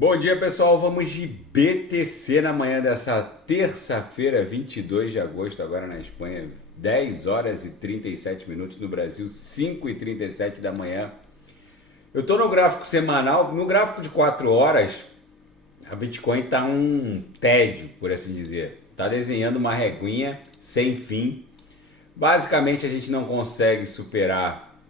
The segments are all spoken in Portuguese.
Bom dia, pessoal. Vamos de BTC na manhã dessa terça-feira, 22 de agosto, agora na Espanha, 10 horas e 37 minutos, no Brasil, 5h37 da manhã. Eu estou no gráfico semanal, no gráfico de 4 horas, a Bitcoin está um tédio, por assim dizer. Está desenhando uma reguinha sem fim. Basicamente, a gente não consegue superar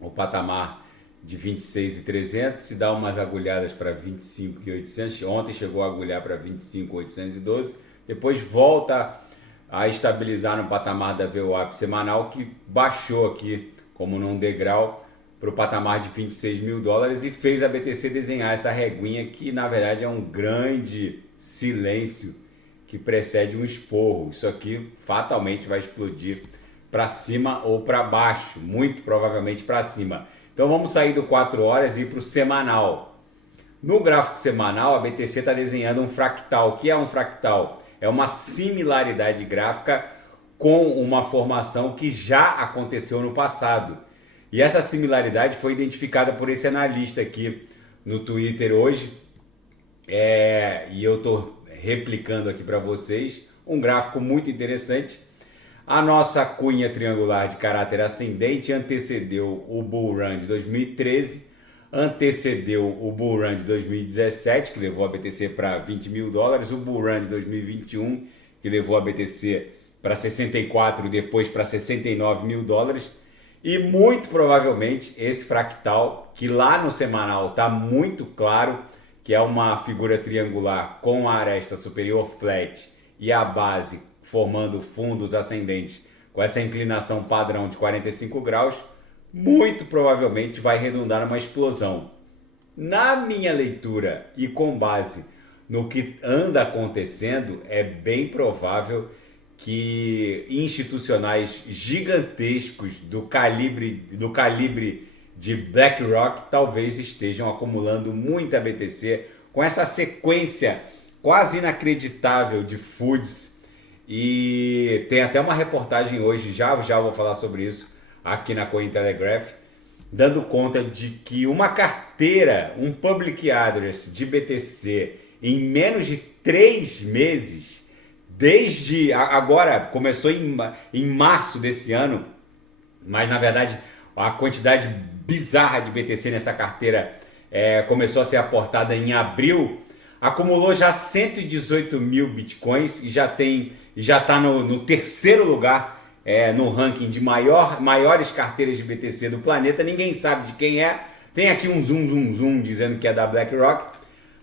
o patamar de 26.300, se dá umas agulhadas para 25.800. Ontem chegou a agulhar para 25.812, depois volta a estabilizar no patamar da VWAP semanal, que baixou aqui como num degrau para o patamar de 26 mil dólares e fez a BTC desenhar essa reguinha que na verdade é um grande silêncio que precede um esporro. Isso aqui fatalmente vai explodir para cima ou para baixo, muito provavelmente para cima. Então vamos sair do 4 horas e ir para o semanal. No gráfico semanal, a BTC está desenhando um fractal. O que é um fractal? É uma similaridade gráfica com uma formação que já aconteceu no passado. E essa similaridade foi identificada por esse analista aqui no Twitter hoje. E eu estou replicando aqui para vocês um gráfico muito interessante. A nossa cunha triangular de caráter ascendente antecedeu o Bull Run de 2013, antecedeu o Bull Run de 2017, que levou a BTC para 20 mil dólares, o Bull Run de 2021, que levou a BTC para 64 e depois para 69 mil dólares, e muito provavelmente esse fractal, que lá no semanal está muito claro, que é uma figura triangular com a aresta superior flat e a base formando fundos ascendentes com essa inclinação padrão de 45 graus, muito provavelmente vai redundar numa explosão. Na minha leitura e com base no que anda acontecendo, é bem provável que institucionais gigantescos do calibre de BlackRock talvez estejam acumulando muita BTC com essa sequência quase inacreditável de FUDs. E tem até uma reportagem hoje, já vou falar sobre isso aqui na Cointelegraph, dando conta de que uma carteira, um public address de BTC em menos de 3 meses, desde agora, começou em março desse ano, mas na verdade a quantidade bizarra de BTC nessa carteira começou a ser aportada em abril, acumulou já 118 mil bitcoins e já está no terceiro lugar no ranking de maiores carteiras de BTC do planeta. Ninguém sabe de quem é. Tem aqui um zoom dizendo que é da BlackRock,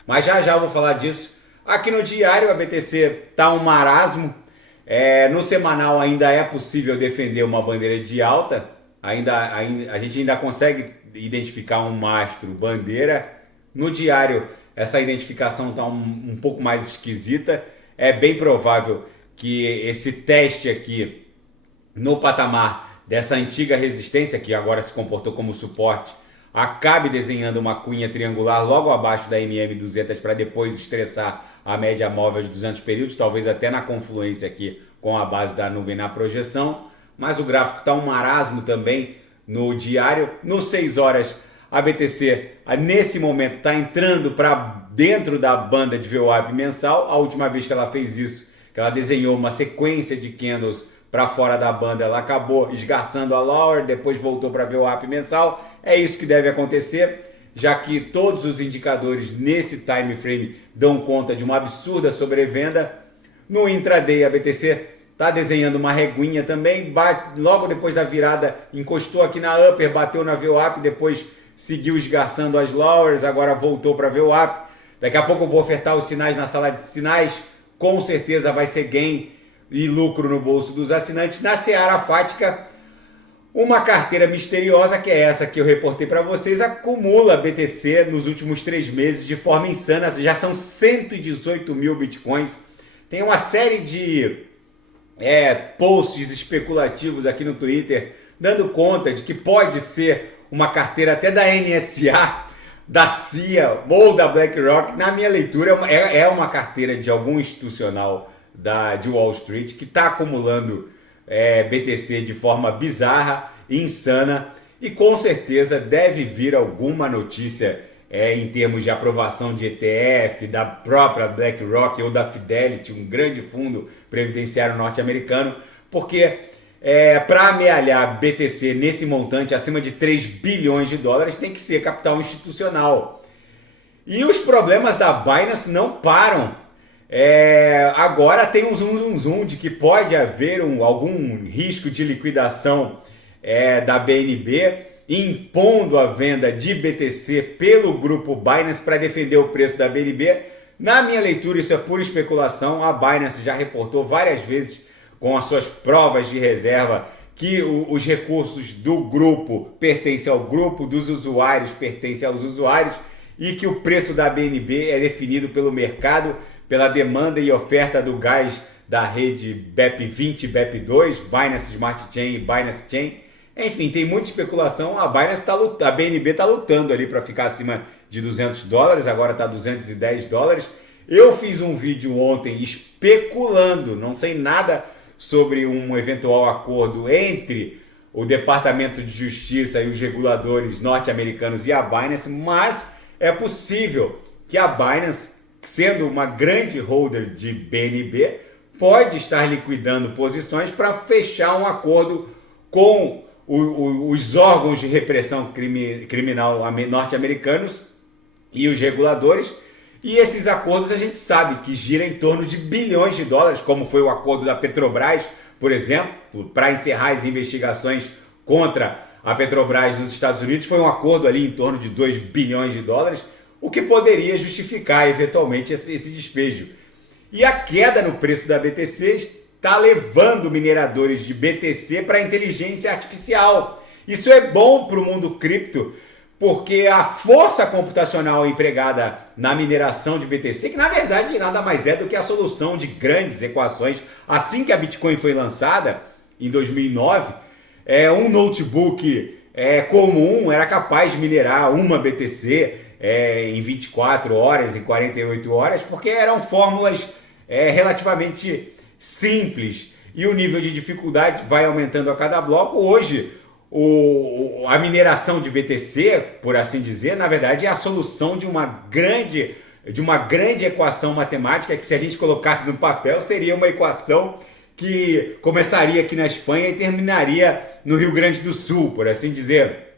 mas já eu vou falar disso. Aqui no diário a BTC está um marasmo. No semanal ainda é possível defender uma bandeira de alta. A gente ainda consegue identificar um mastro bandeira. No diário essa identificação está um pouco mais esquisita. É bem provável que esse teste aqui no patamar dessa antiga resistência, que agora se comportou como suporte, acabe desenhando uma cunha triangular logo abaixo da MM200 para depois estressar a média móvel de 200 períodos, talvez até na confluência aqui com a base da nuvem na projeção. Mas o gráfico está um marasmo também no diário. No 6 horas, a BTC, nesse momento, está entrando para dentro da banda de VWAP mensal. A última vez que ela fez isso, que ela desenhou uma sequência de candles para fora da banda, ela acabou esgarçando a lower, depois voltou para VWAP mensal. É isso que deve acontecer, já que todos os indicadores nesse time frame dão conta de uma absurda sobrevenda. No intraday, a BTC está desenhando uma reguinha também, logo depois da virada encostou aqui na upper, bateu na VWAP, depois seguiu esgarçando as lowers, agora voltou para VWAP. Daqui a pouco eu vou ofertar os sinais na sala de sinais, com certeza vai ser gain e lucro no bolso dos assinantes. Na seara fática, uma carteira misteriosa, que é essa que eu reportei para vocês, acumula BTC nos últimos 3 meses de forma insana, já são 118 mil bitcoins. Tem uma série de posts especulativos aqui no Twitter, dando conta de que pode ser uma carteira até da NSA, da CIA ou da BlackRock. Na minha leitura, é uma carteira de algum institucional de Wall Street que está acumulando BTC de forma bizarra, insana, e com certeza deve vir alguma notícia em termos de aprovação de ETF, da própria BlackRock ou da Fidelity, um grande fundo previdenciário norte-americano, porque para amealhar BTC nesse montante acima de 3 bilhões de dólares tem que ser capital institucional. E os problemas da Binance não param. Agora tem um zoom de que pode haver algum risco de liquidação da BNB, impondo a venda de BTC pelo grupo Binance para defender o preço da BNB. Na minha leitura, isso é pura especulação. A Binance já reportou várias vezes com as suas provas de reserva que os recursos do grupo pertencem ao grupo, dos usuários pertencem aos usuários, e que o preço da BNB é definido pelo mercado, pela demanda e oferta do gás da rede BEP20 e BEP2, Binance Smart Chain e Binance Chain. Enfim, tem muita especulação. A BNB está lutando ali para ficar acima de 200 dólares, agora está 210 dólares. Eu fiz um vídeo ontem especulando, não sei nada sobre um eventual acordo entre o Departamento de Justiça e os reguladores norte-americanos e a Binance, mas é possível que a Binance, sendo uma grande holder de BNB, pode estar liquidando posições para fechar um acordo com os órgãos de repressão criminal norte-americanos e os reguladores. E esses acordos a gente sabe que giram em torno de bilhões de dólares, como foi o acordo da Petrobras, por exemplo, para encerrar as investigações contra a Petrobras nos Estados Unidos. Foi um acordo ali em torno de 2 bilhões de dólares, o que poderia justificar eventualmente esse despejo. E a queda no preço da BTC está levando mineradores de BTC para a inteligência artificial. Isso é bom para o mundo cripto, porque a força computacional empregada na mineração de BTC, que na verdade nada mais é do que a solução de grandes equações, assim que a Bitcoin foi lançada em 2009, um notebook comum era capaz de minerar uma BTC em 24 horas, em 48 horas, porque eram fórmulas relativamente simples, e o nível de dificuldade vai aumentando a cada bloco. Hoje, a mineração de BTC, por assim dizer, na verdade é a solução de uma grande equação matemática que, se a gente colocasse no papel, seria uma equação que começaria aqui na Espanha e terminaria no Rio Grande do Sul, por assim dizer.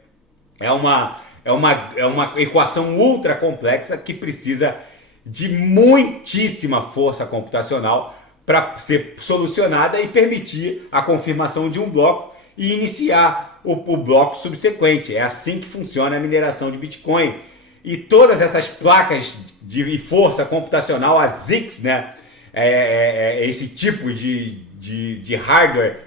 É uma equação ultra complexa que precisa de muitíssima força computacional para ser solucionada e permitir a confirmação de um bloco e iniciar o bloco subsequente. É assim que funciona a mineração de Bitcoin. E todas essas placas de força computacional, as ASICs, né? Esse tipo de hardware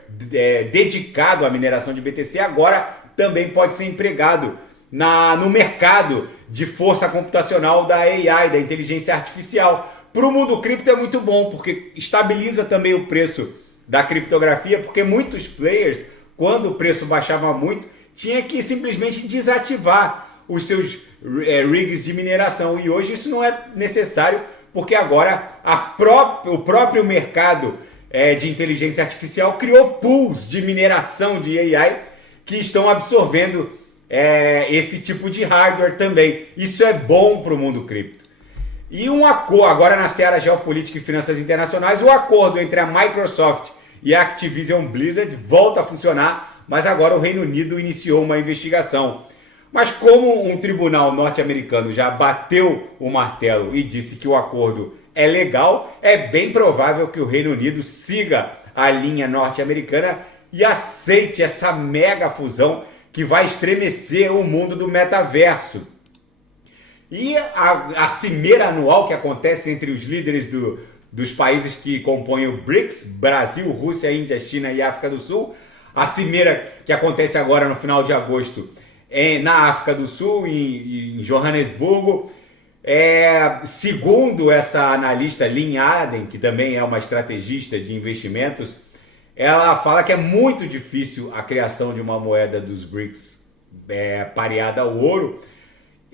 dedicado à mineração de BTC, agora também pode ser empregado no mercado de força computacional da AI, da inteligência artificial. Para o mundo cripto é muito bom, porque estabiliza também o preço da criptografia, porque muitos players, quando o preço baixava muito, tinha que simplesmente desativar os seus rigs de mineração. E hoje isso não é necessário, porque agora o próprio mercado de inteligência artificial criou pools de mineração de AI que estão absorvendo esse tipo de hardware também. Isso é bom para o mundo cripto. E agora na seara geopolítica e finanças internacionais, o acordo entre a Microsoft e a Activision Blizzard volta a funcionar, mas agora o Reino Unido iniciou uma investigação. Mas como um tribunal norte-americano já bateu o martelo e disse que o acordo é legal, é bem provável que o Reino Unido siga a linha norte-americana e aceite essa mega fusão que vai estremecer o mundo do metaverso. E a cimeira anual que acontece entre os líderes dos países que compõem o BRICS, Brasil, Rússia, Índia, China e África do Sul, a cimeira que acontece agora no final de agosto na África do Sul, em Johannesburgo, segundo essa analista Lynn Aden, que também é uma estrategista de investimentos, ela fala que é muito difícil a criação de uma moeda dos BRICS pareada ao ouro.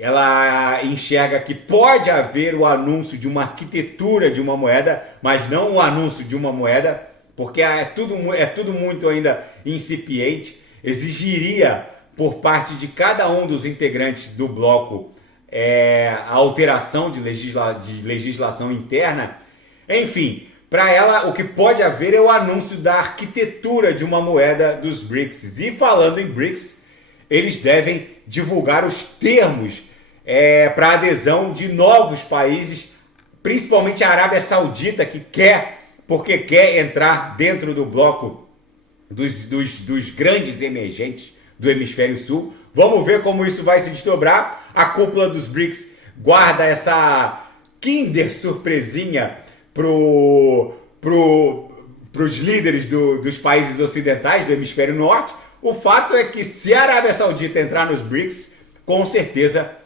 Ela enxerga que pode haver o anúncio de uma arquitetura de uma moeda, mas não o anúncio de uma moeda, porque é tudo muito ainda incipiente. Exigiria por parte de cada um dos integrantes do bloco a alteração de legislação interna. Enfim, para ela o que pode haver é o anúncio da arquitetura de uma moeda dos BRICS. E falando em BRICS, eles devem divulgar os termos para adesão de novos países, principalmente a Arábia Saudita, porque quer entrar dentro do bloco dos grandes emergentes do hemisfério sul. Vamos ver como isso vai se desdobrar. A cúpula dos BRICS guarda essa Kinder surpresinha pros líderes dos países ocidentais do hemisfério norte. O fato é que se a Arábia Saudita entrar nos BRICS, com certeza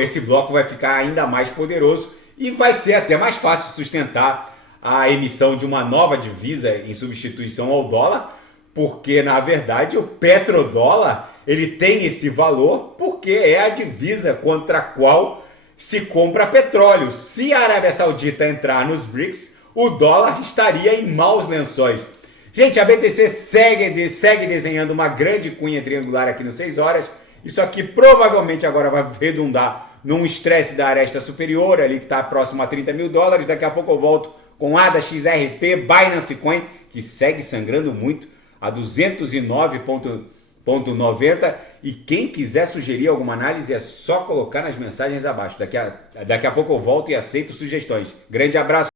esse bloco vai ficar ainda mais poderoso e vai ser até mais fácil sustentar a emissão de uma nova divisa em substituição ao dólar, porque na verdade o petrodólar ele tem esse valor porque é a divisa contra a qual se compra petróleo. Se a Arábia Saudita entrar nos BRICS, o dólar estaria em maus lençóis. Gente, a BTC segue desenhando uma grande cunha triangular aqui no 6 horas. Isso aqui provavelmente agora vai redundar num estresse da aresta superior, ali que está próximo a 30 mil dólares. Daqui a pouco eu volto com ADA, XRP, Binance Coin, que segue sangrando muito, a 209,90. E quem quiser sugerir alguma análise é só colocar nas mensagens abaixo. Daqui a pouco eu volto e aceito sugestões. Grande abraço.